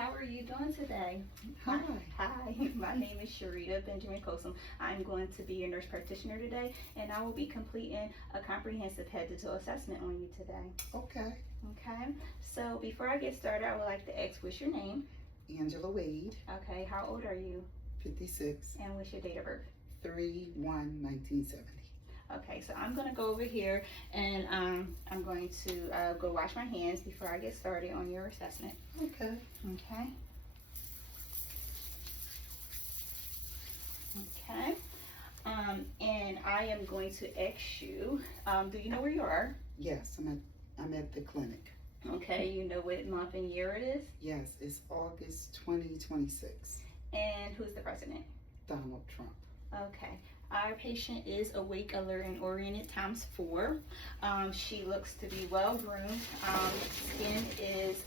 how are you doing today? Hi. Hi, my name is Sharita Benjamin Kosum. I'm going to be your nurse practitioner today, and I will be completing a comprehensive head-to-toe assessment on you today. Okay. Okay, so before I get started, I would like to ask, what's your name? Angela Wade, Okay, how old are you? 56, And what's your date of birth? 3/1/1970. Okay, so I'm gonna go over here and I'm going to go wash my hands before I get started on your assessment. Okay. Okay. Okay. And I am going to ask you, do you know where you are? Yes, I'm at the clinic. Okay, you know what month and year it is? Yes, it's August 2026. And who's the president? Donald Trump. Okay. Our patient is awake, alert, and oriented ×4. She looks to be well groomed. Skin is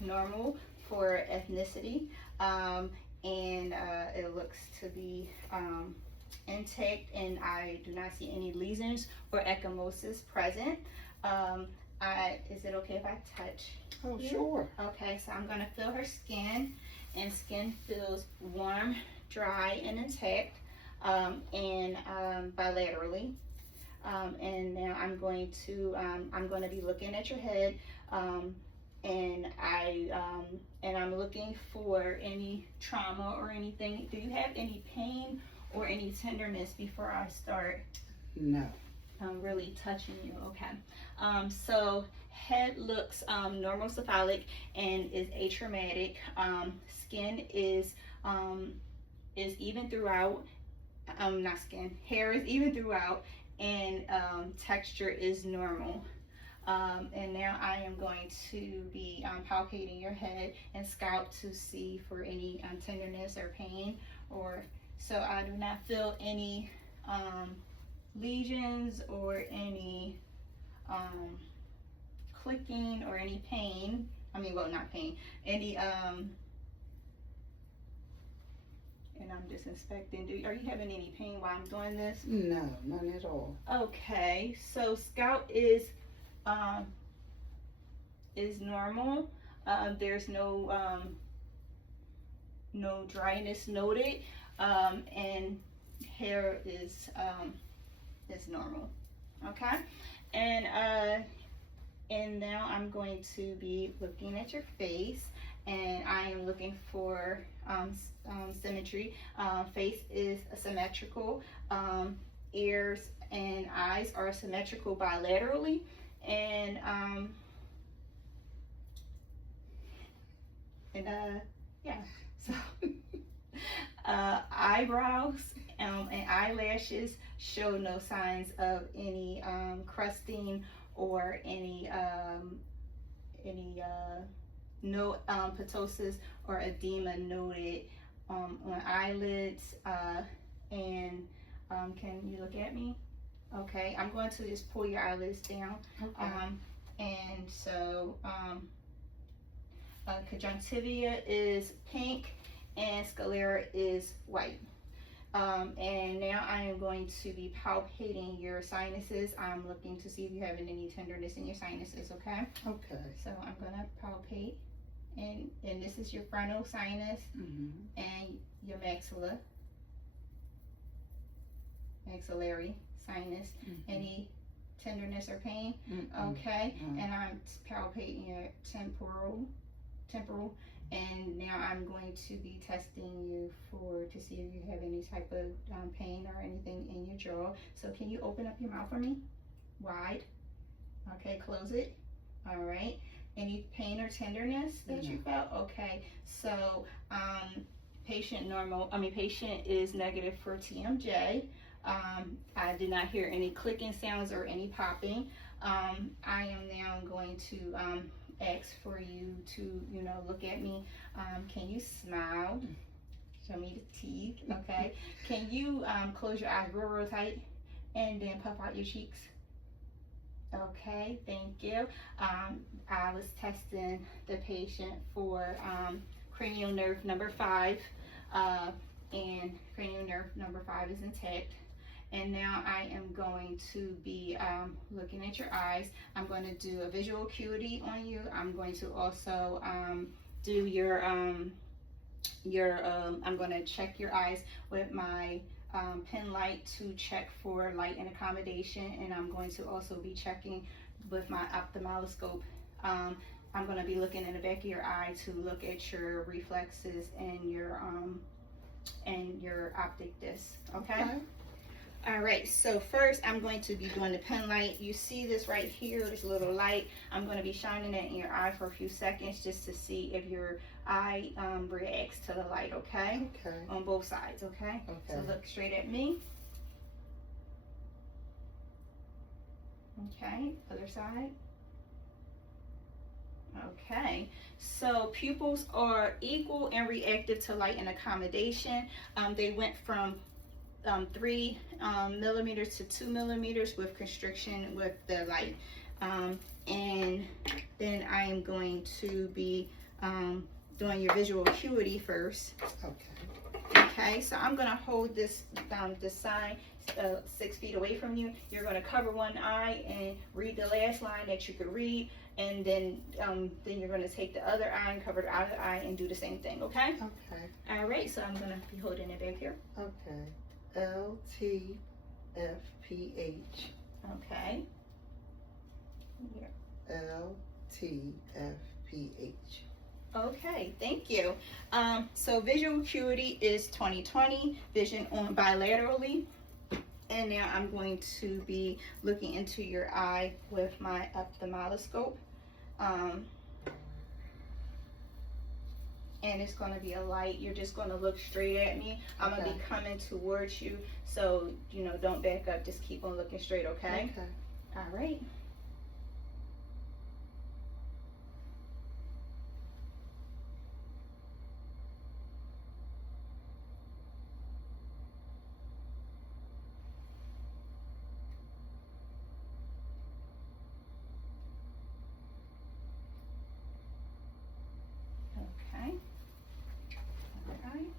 normal for ethnicity, and it looks to be intact, and I do not see any lesions or ecchymosis present. Is it okay if I touch? Oh, sure. Okay, so I'm gonna feel her skin, and skin feels warm, dry, and intact. And bilaterally, and now I'm going to be looking at your head, and I'm looking for any trauma or anything. Do you have any pain or any tenderness before I start? No. Really touching you. Okay. So head looks normal cephalic and is atraumatic. Skin is even throughout. Not skin, hair is even throughout, and texture is normal. And now I am going to be palpating your head and scalp to see for any tenderness or pain, or so I do not feel any lesions or any clicking or any pain. Well, not pain, any and I'm just inspecting. Are you having any pain while I'm doing this? No, none at all. Okay, so scalp is normal. There's no dryness noted, and hair is normal. Okay, and now I'm going to be looking at your face, and I am looking for symmetry. Face is symmetrical. Ears and eyes are symmetrical bilaterally, and yeah. So eyebrows and eyelashes show no signs of any crusting or any no ptosis or edema noted on eyelids, and can you look at me? Okay, I'm going to just pull your eyelids down. Okay. And so conjunctiva is pink and sclera is white. And now I am going to be palpating your sinuses. I'm looking to see if you're having any tenderness in your sinuses, okay? Okay. So I'm gonna palpate, and this is your frontal sinus, and your maxillary sinus. Any tenderness or pain? Okay. And I'm palpating your temporal, and now I'm going to be testing you to see if you have any type of pain or anything in your jaw. So can you open up your mouth for me? Wide. Okay, close it. All right. Any pain or tenderness that you felt? Okay. So patient is negative for TMJ. I did not hear any clicking sounds or any popping. I am now going to ask for you to, look at me. Can you smile? Show me the teeth, okay? Can you close your eyes real tight and then puff out your cheeks? Okay, thank you. I was testing the patient for cranial nerve number 5, and cranial nerve number 5 is intact. And now I am going to be looking at your eyes. I'm going to do a visual acuity on you. I'm going to also do your I'm going to check your eyes with my pen light to check for light and accommodation, and I'm going to also be checking with my ophthalmoscope. I'm going to be looking in the back of your eye to look at your reflexes and your optic disc. Okay? All right, so first I'm going to be doing the pen light. You see this right here, this little light. I'm going to be shining it in your eye for a few seconds just to see if your eye reacts to the light, okay? Okay. On both sides, okay? Okay. So look straight at me. Okay, other side. Okay, so pupils are equal and reactive to light and accommodation. They went from 3 millimeters to 2 millimeters with constriction with the light. And then I am going to be doing your visual acuity first. Okay. Okay, so I'm gonna hold this sign 6 feet away from you. You're gonna cover one eye and read the last line that you could read, and then you're gonna take the other eye and cover the other eye and do the same thing. Okay. Okay. All right. So I'm gonna be holding it back here. Okay. LTFPH. Okay. LTFPH. Okay, thank you. So visual acuity is 20/20, vision on bilaterally. And now I'm going to be looking into your eye with my ophthalmoscope. And it's going to be a light. You're just going to look straight at me. I'm going to be coming towards you. So, you know, don't back up. Just keep on looking straight, okay? Okay. All right. Okay. All right.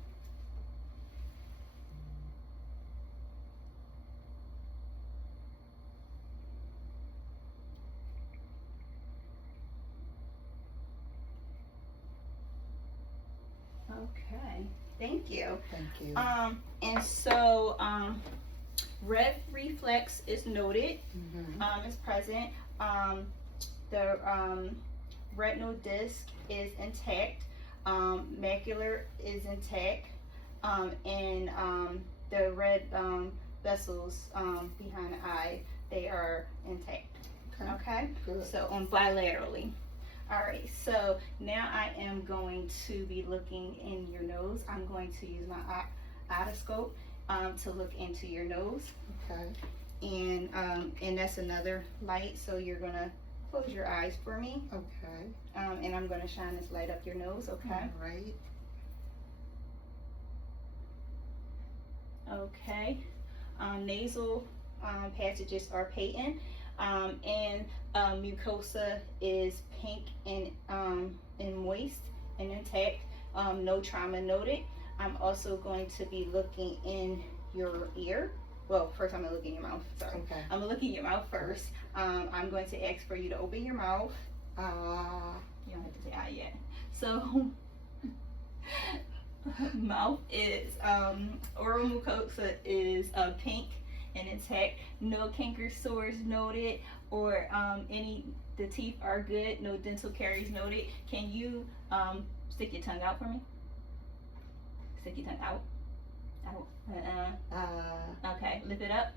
Okay, thank you. Thank you. And so red reflex is noted, is present. The retinal disc is intact. Macular is intact, and the red vessels behind the eye, they are intact. Okay. Good. So on bilaterally. All right, so now I am going to be looking in your nose. I'm going to use my otoscope to look into your nose. Okay. And that's another light, so you're gonna close your eyes for me. Okay. And I'm gonna shine this light up your nose, okay? All right. Okay. Nasal passages are patent, and mucosa is pink and moist and intact. No trauma noted. I'm also going to be looking in your ear. Well, first I'm gonna look in your mouth. Sorry. Okay. I'm gonna look in your mouth first. I'm going to ask for you to open your mouth. You don't have to say ah yet. So, mouth is oral mucosa is pink and intact. No canker sores noted, or the teeth are good. No dental caries noted. Can you stick your tongue out for me? Stick your tongue out. Okay, lift it up.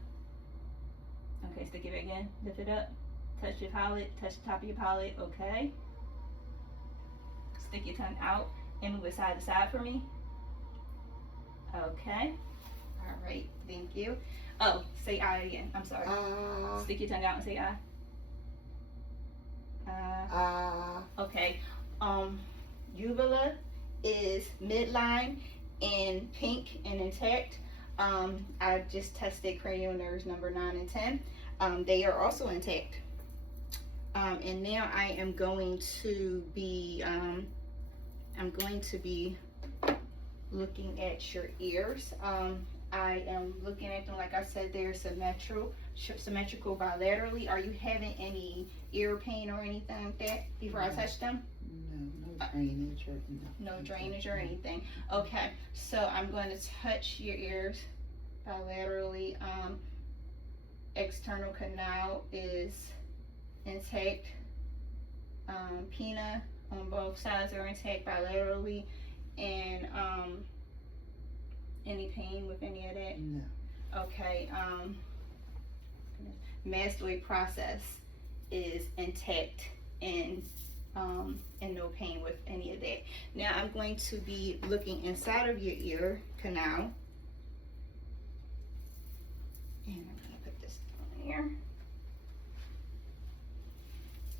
Okay, stick it back in. Lift it up. Touch your palate. Touch the top of your palate. Okay. Stick your tongue out and move it side to side for me. Okay. All right. Thank you. Oh, say I again. I'm sorry. Stick your tongue out and say I. Okay. Uvula is midline and pink and intact. I just tested cranial nerves number 9 and 10. They are also intact. And now I am going to be looking at your ears. I am looking at them, like I said, they're symmetrical bilaterally. Are you having any ear pain or anything like that before I touch them? No drainage or No drainage or anything. Okay, so I'm going to touch your ears bilaterally. External canal is intact. Pinna on both sides are intact bilaterally. And any pain with any of that? No. Okay. Mastoid process is intact and no pain with any of that. Now I'm going to be looking inside of your ear canal. And I'm going to put this on here.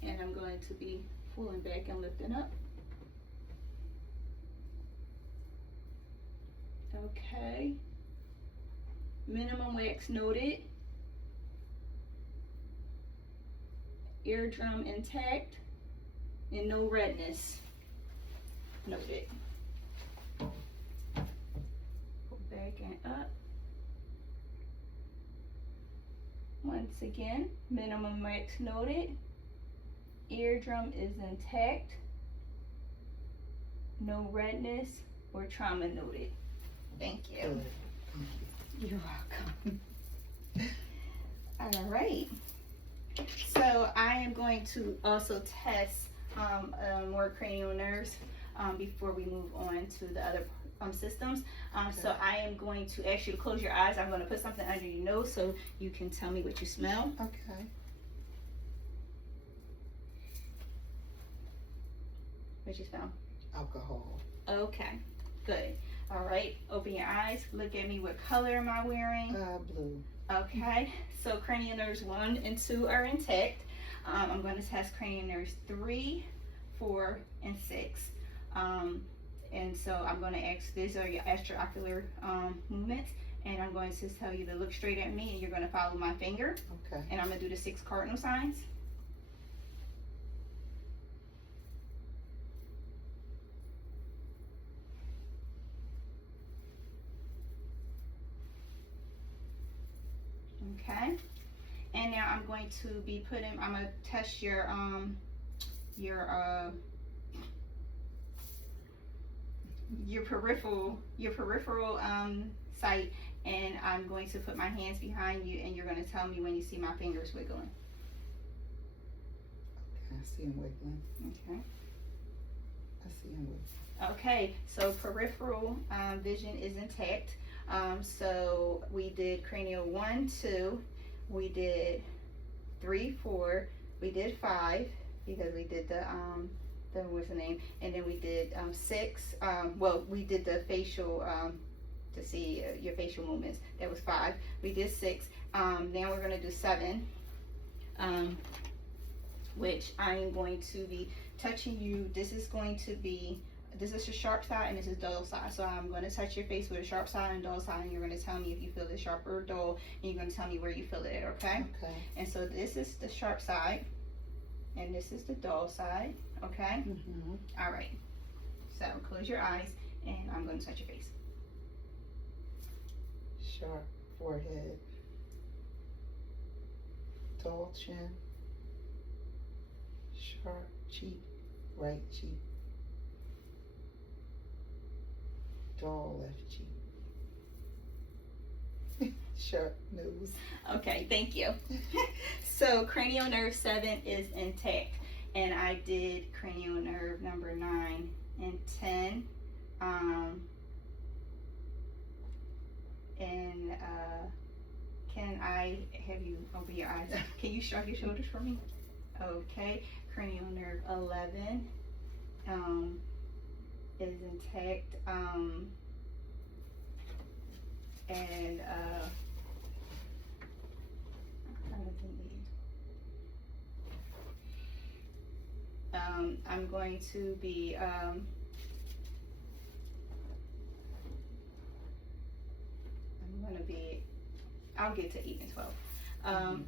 And I'm going to be pulling back and lifting up. Okay. Minimum wax noted. Eardrum intact and no redness noted. Pull back and up. Once again, minimum wax noted. Eardrum is intact. No redness or trauma noted. Thank you. Good. Thank you. You're welcome. All right. So I am going to also test more cranial nerves before we move on to the other systems. So I am going to ask you to close your eyes. I'm going to put something under your nose so you can tell me what you smell. Okay. What you smell? Alcohol. Okay, good. All right, open your eyes. Look at me. What color am I wearing? Blue. Okay, so cranial nerves 1 and 2 are intact. I'm going to test cranial nerves 3, 4, and 6. And so I'm going to ask, these are your extraocular movements, and I'm going to tell you to look straight at me, and you're going to follow my finger. Okay. And I'm going to do the 6 cardinal signs. Okay, and now I'm going to be I'm going to test your peripheral sight, and I'm going to put my hands behind you, and you're going to tell me when you see my fingers wiggling. I see them wiggling. Okay. I see them wiggling. Okay, so peripheral vision is intact. So we did cranial 1, 2, we did 3, 4, we did 5 because we did the what's the name, and then we did 6. Well, we did the facial to see your facial movements. That was 5. We did 6. Now we're gonna do 7, which I am going to be touching you. This is the sharp side and this is dull side. So I'm going to touch your face with a sharp side and dull side, and you're going to tell me if you feel it sharp or dull, and you're going to tell me where you feel it at, okay? Okay. And so this is the sharp side and this is the dull side, okay? Mm-hmm. All right. So close your eyes and I'm going to touch your face. Sharp forehead. Dull chin. Sharp cheek. Right cheek. Dull left cheek. Sharp nose. Okay, thank you. So cranial nerve 7 is intact, and I did cranial nerve number 9 and 10. Can I have you open your eyes? Can you shrug your shoulders for me? Okay, cranial nerve 11 is intact, and I'm going to be I'll get to 8 and 12.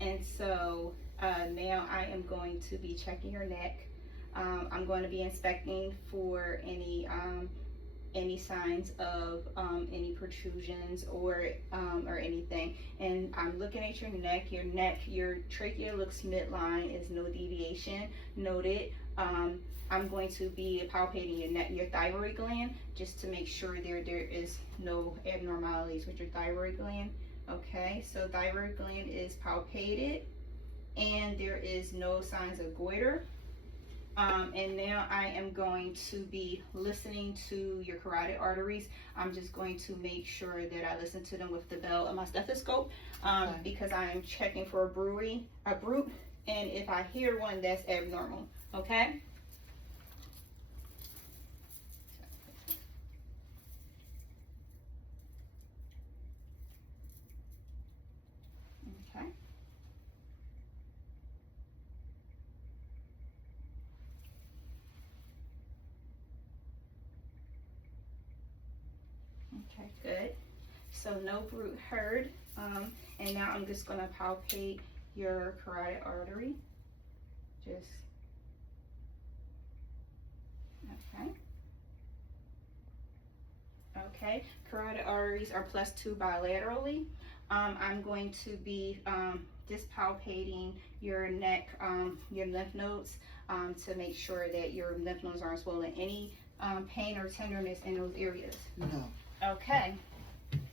And so now I am going to be checking your neck. I'm going to be inspecting for any any signs of any protrusions or anything. And I'm looking at your neck. Your trachea looks midline, is no deviation noted. I'm going to be palpating your neck, your thyroid gland, just to make sure there is no abnormalities with your thyroid gland. Okay, so thyroid gland is palpated, and there is no signs of goiter. And now I am going to be listening to your carotid arteries. I'm just going to make sure that I listen to them with the bell of my stethoscope, because I am checking for a bruit, and if I hear one, that's abnormal. Okay. Okay. Okay, good. So no bruit heard. And now I'm just gonna palpate your carotid artery. Just, okay. Okay, carotid arteries are +2 bilaterally. I'm going to be just palpating your neck, your lymph nodes, to make sure that your lymph nodes aren't swollen. Any pain or tenderness in those areas? No. Okay,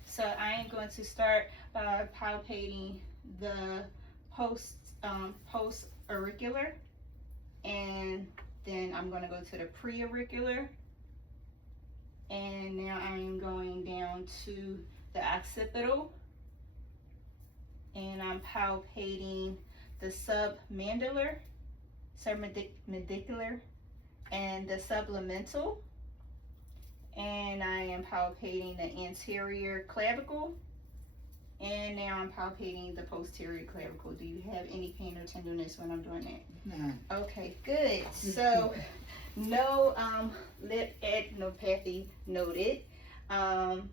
so I am going to start by palpating the post auricular, and then I'm going to go to the pre-auricular, and now I am going down to the occipital, and I'm palpating the submandibular, submandibular, and the sublamental. And I am palpating the anterior clavicle, and now I'm palpating the posterior clavicle. Do you have any pain or tenderness when I'm doing that? No. Okay, good. So no lip adenopathy noted. And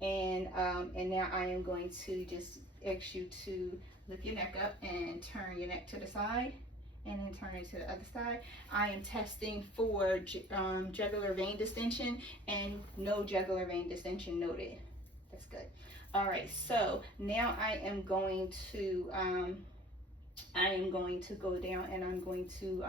now I am going to just ask you to lift your neck up and turn your neck to the side, and then turn it to the other side. I am testing for jugular vein distension, and no jugular vein distension noted. That's good. All right, so now I am going to go down, and I'm going to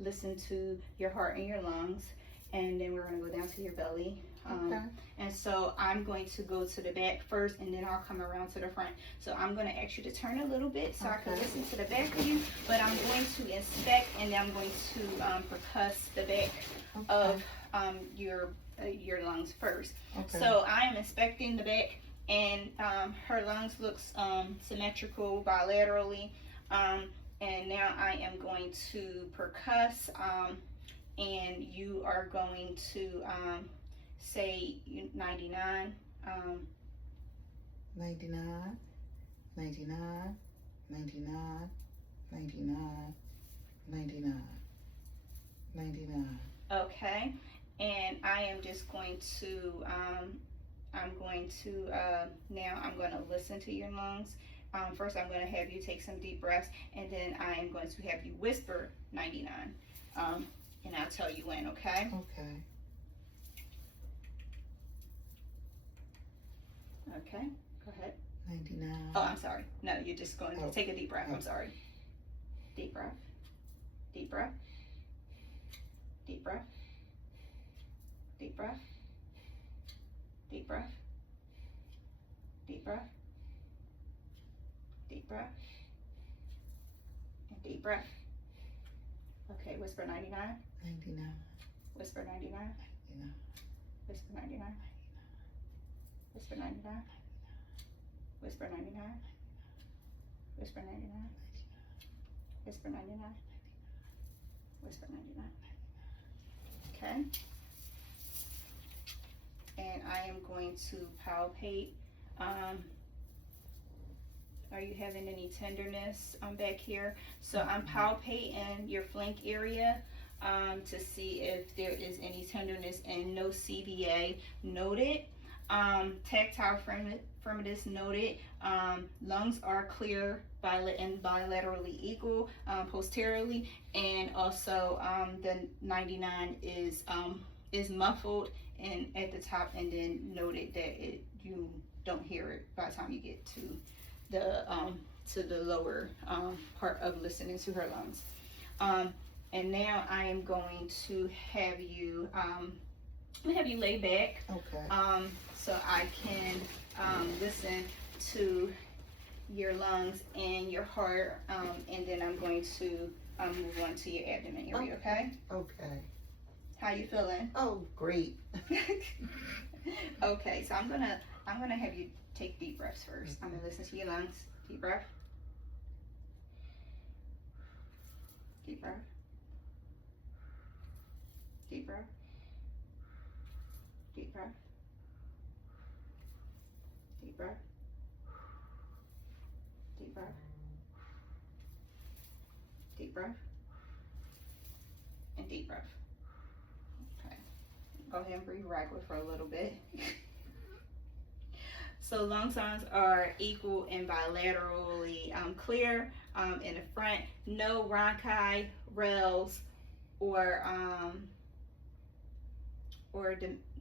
listen to your heart and your lungs, and then we're going to go down to your belly. Okay. And so I'm going to go to the back first, and then I'll come around to the front. So I'm going to ask you to turn a little bit so I can listen to the back of you, but I'm going to inspect, and then I'm going to percuss the back of your lungs first. Okay. So I am inspecting the back, and her lungs looks symmetrical bilaterally, and now I am going to percuss, and you are going to say 99, 99, 99, 99, 99, 99, 99. Okay, and I am just going to now I'm going to listen to your lungs. First I'm going to have you take some deep breaths, and then I am going to have you whisper 99, and I'll tell you when. Okay. Okay. Okay, go ahead. 99. Oh, I'm sorry. No, you're just going to take a deep breath. I'm sorry. Deep breath. Deep breath. Deep breath. Deep breath. Deep breath. Deep breath. Deep breath. And deep breath. Okay, whisper 99. 99. Whisper 99. 99. Whisper 99. Whisper 99. Whisper 99. Whisper 99. Whisper 99. Whisper 99. Okay. And I am going to palpate. Are you having any tenderness back here? So I'm palpating your flank area to see if there is any tenderness, and no CVA noted. Tactile firmness noted. Lungs are clear and bilaterally equal posteriorly, and also the 99 is muffled and at the top, and then noted that you don't hear it by the time you get to the lower part of listening to her lungs. And now I am going to have you lay back, Okay. so I can listen to your lungs and your heart, and then I'm going to move on to your abdomen area. Okay? Okay. How you feeling? Oh, great. Okay, so I'm gonna have you take deep breaths first. I'm gonna listen to your lungs. Deep breath. Deep breath. Deep breath. Deep breath. Deep breath. Deep breath. Deep breath. And deep breath. Okay. Go ahead and breathe regular for a little bit. So lung sounds are equal and bilaterally clear in the front. No rhonchi, rels, or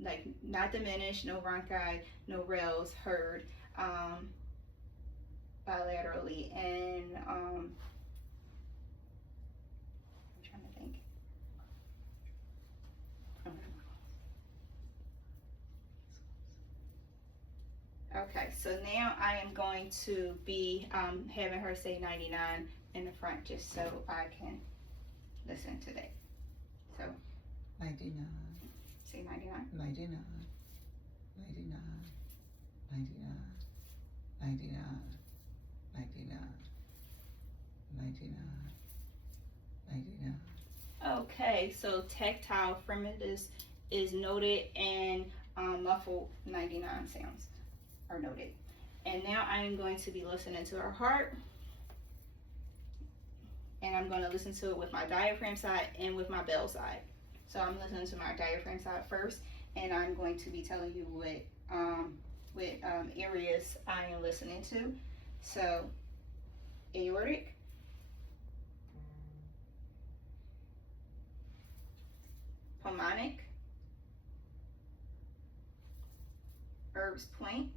like not diminished. No rhonchi, no rels heard bilaterally. And I'm trying to think. Okay, so now I am going to be having her say 99 in the front, just so I can listen to that. So 99. say 99. 99. 99. 99. 99. 99. 99. 99. Okay, so tactile firmness is noted, and muffled 99 sounds are noted. And now I am going to be listening to her heart, and I'm going to listen to it with my diaphragm side and with my bell side. So I'm listening to my diaphragm side first, and I'm going to be telling you what areas I am listening to. So aortic, pulmonic, Erb's point,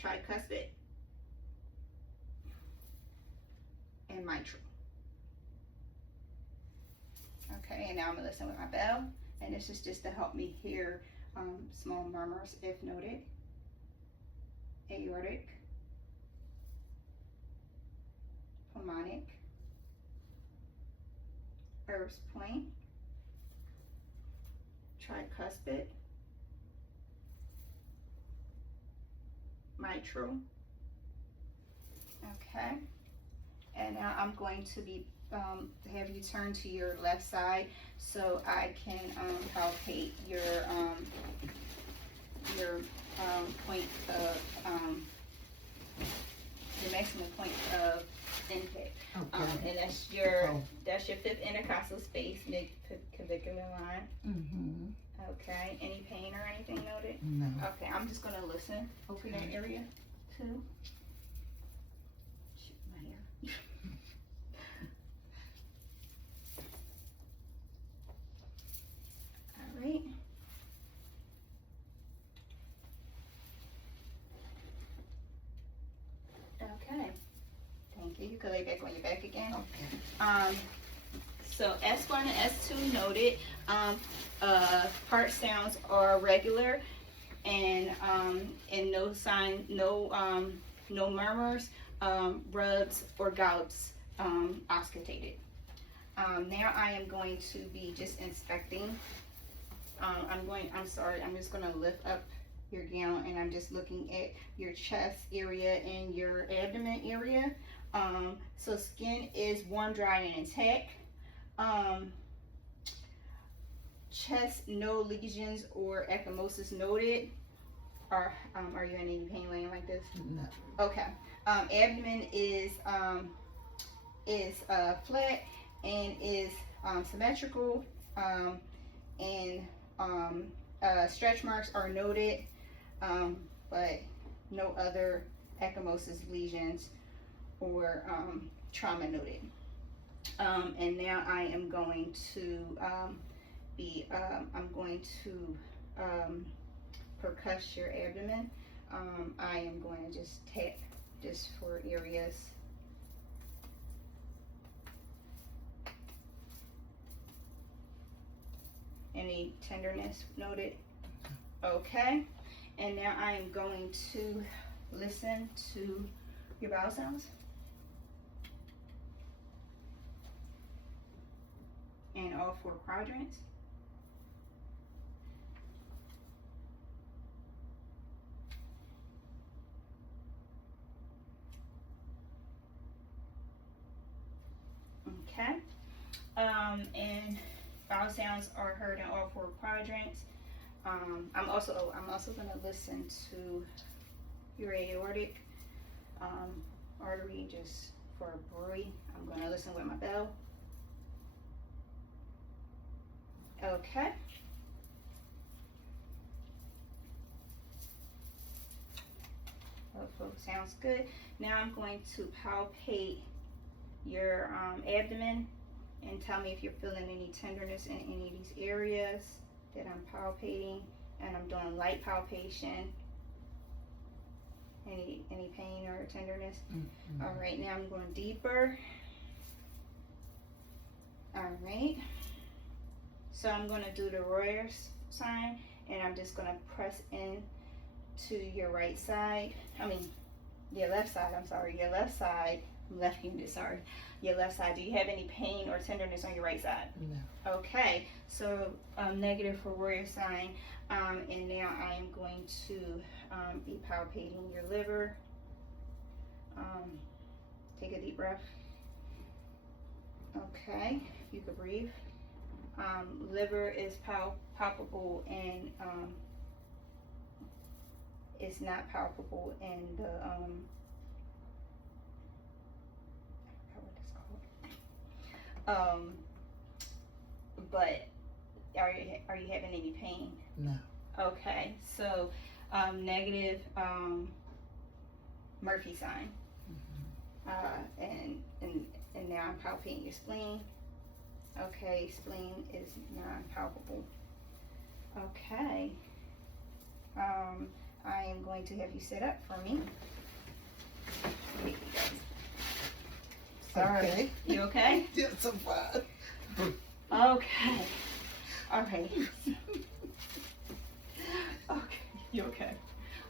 tricuspid, and mitral. Okay, and now I'm gonna listen with my bell, and this is just to help me hear small murmurs if noted. Aortic, pulmonic, Erb's point, tricuspid, mitral. Okay, and now I'm going to be have you turn to your left side so I can palpate your point of the maximum point of impact. Okay. And that's your fifth intercostal space, mid-clavicular line. Mm-hmm. Okay. Any pain or anything noted? No. Okay. I'm just gonna listen Okay. to that area too. Shoot, my hair. All right. Okay. Thank you. You can lay back on your back again. Okay. So S1 and S2 noted. Heart sounds are regular, and no murmurs, rubs or gouts auscultated. Now I am going to be just inspecting. I'm just going to lift up your gown, and I'm just looking at your chest area and your abdomen area. So skin is warm, dry, and intact. Chest, no lesions or ecchymosis noted. Are you in any pain laying like this? No. Okay. Abdomen is flat and is symmetrical, and stretch marks are noted, but no other ecchymosis lesions or trauma noted. And now I am going to I'm going to percuss your abdomen. I am going to just tap just for areas. Any tenderness noted? Okay. And now I am going to listen to your bowel sounds. And all 4 quadrants. Okay. And bowel sounds are heard in all 4 quadrants. I'm also going to listen to your aortic artery just for a breathe. I'm going to listen with my bell. Okay. Sounds good. Now I'm going to palpate your abdomen and tell me if you're feeling any tenderness in any of these areas that I'm palpating. And I'm doing light palpation. Any pain or tenderness? Mm-hmm. All right, now I'm going deeper. All right. So I'm going to do the Royer sign, and I'm just going to press in to your right side. Your left side. I'm sorry, your left side. I'm left-handed. Sorry, your left side. Do you have any pain or tenderness on your right side? No. Okay. So negative for Royer sign. And now I am going to be palpating your liver. Take a deep breath. Okay, you can breathe. Liver is palpable and it's not palpable in the I forgot what it's called. But are you having any pain? No. Okay, so negative Murphy sign. Mm-hmm. And now I'm palpating your spleen. Okay, spleen is non-palpable. Okay. I am going to have you sit up for me. Sorry. Okay. You okay? Yes, I'm fine. Okay. All right. Okay. You okay?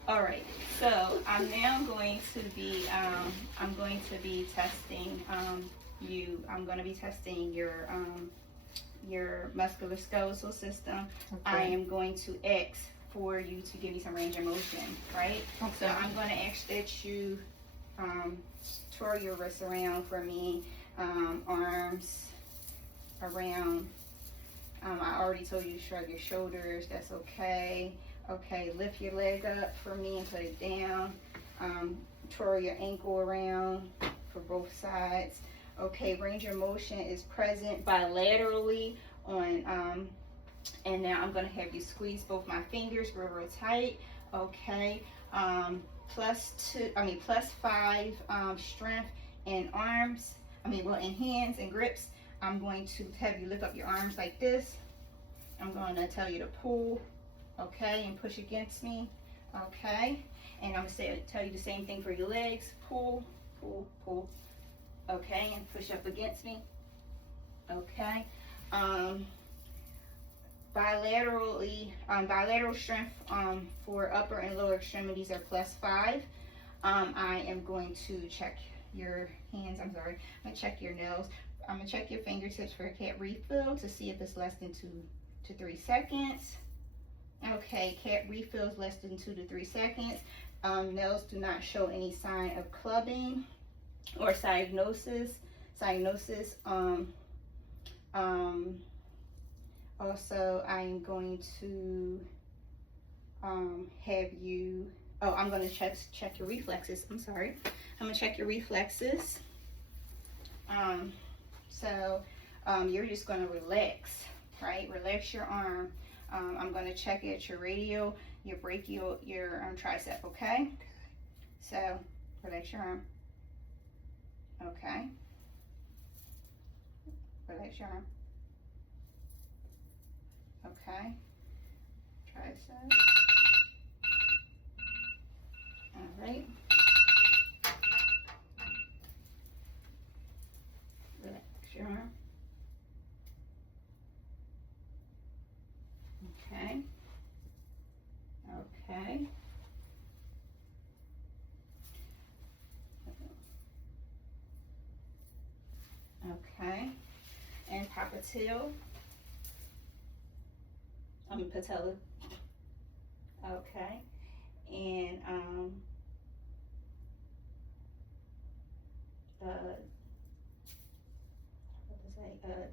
All right. So I'm now going to be testing you. I'm going to be testing your musculoskeletal system. Okay. I am going to ask for you to give me some range of motion, right? Okay. So I'm going to ask that you twirl your wrists around for me, arms around. I already told you to shrug your shoulders. That's okay. Okay, lift your leg up for me and put it down. Twirl your ankle around for both sides. Okay, range of motion is present bilaterally on, and now I'm gonna have you squeeze both my fingers real tight. Okay, +5 strength in arms. In hands and grips. I'm going to have you lift up your arms like this. I'm going to tell you to pull, okay, and push against me, okay. And I'm going to tell you the same thing for your legs. Pull, pull, pull, okay, and push up against me, okay. Bilateral strength for upper and lower extremities are +5. I am going to check your hands. I'm going to check your nails. I'm going to check your fingertips for a cat refill to see if it's less than 2 to 3 seconds. Okay, cat refill is less than 2 to 3 seconds. Nails do not show any sign of clubbing or cyanosis. Also, I'm going to have you. Oh, I'm going to check your reflexes. I'm sorry. I'm going to check your reflexes. So you're just going to relax, right? Relax your arm. I'm going to check at your radial, your brachial, your tricep, okay? So relax your arm. Okay. Relax your arm. Okay. Tricep. Alright. Relax your arm. Okay. Okay. Okay. And popliteal. Patella. Okay. And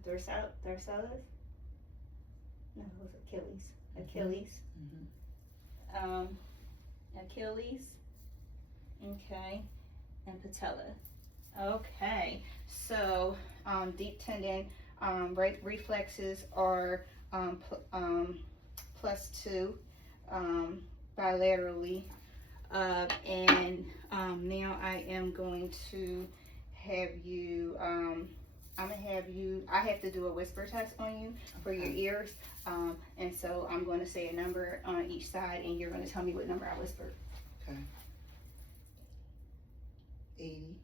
dorsalis. No, it was Achilles. Achilles. Achilles. Okay. And patella. Okay. So deep tendon reflexes are +2 bilaterally. And now I am going to have you, I have to do a whisper test on you for your ears. And so I'm going to say a number on each side and you're going to tell me what number I whispered. Okay. 80.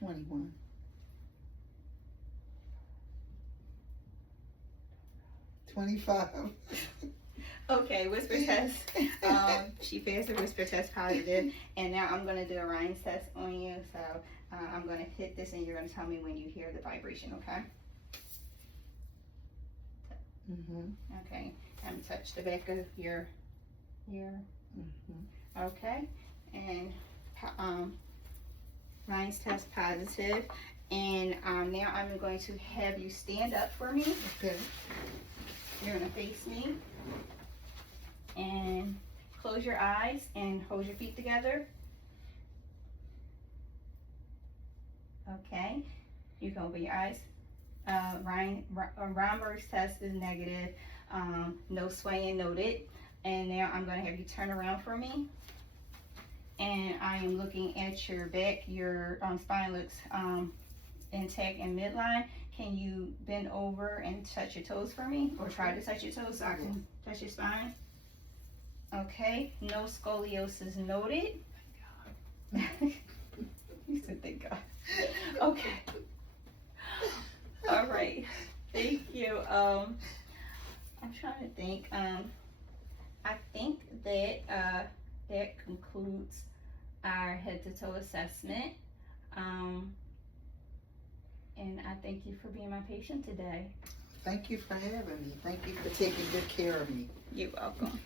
21. 25. Okay, whisper test. She passed the whisper test positive, and now I'm going to do a Ryan's test on you. So I'm going to hit this, and you're going to tell me when you hear the vibration. Okay. Okay. And touch the back of your ear. Okay. And Ryan's test positive, and now I'm going to have you stand up for me. Okay. You're going to face me. And close your eyes and hold your feet together. Okay, you can open your eyes. Romberg's test is negative. No swaying noted. And now I'm going to have you turn around for me. And I am looking at your back. Your spine looks intact and midline. Can you bend over and touch your toes for me? Or try to touch your toes so I can touch your spine? Okay, no scoliosis noted. You said thank God. Okay. All right. Thank you. I'm trying to think. I think that that concludes our head to toe assessment. And I thank you for being my patient today. Thank you for having me. Thank you for taking good care of me. You're welcome.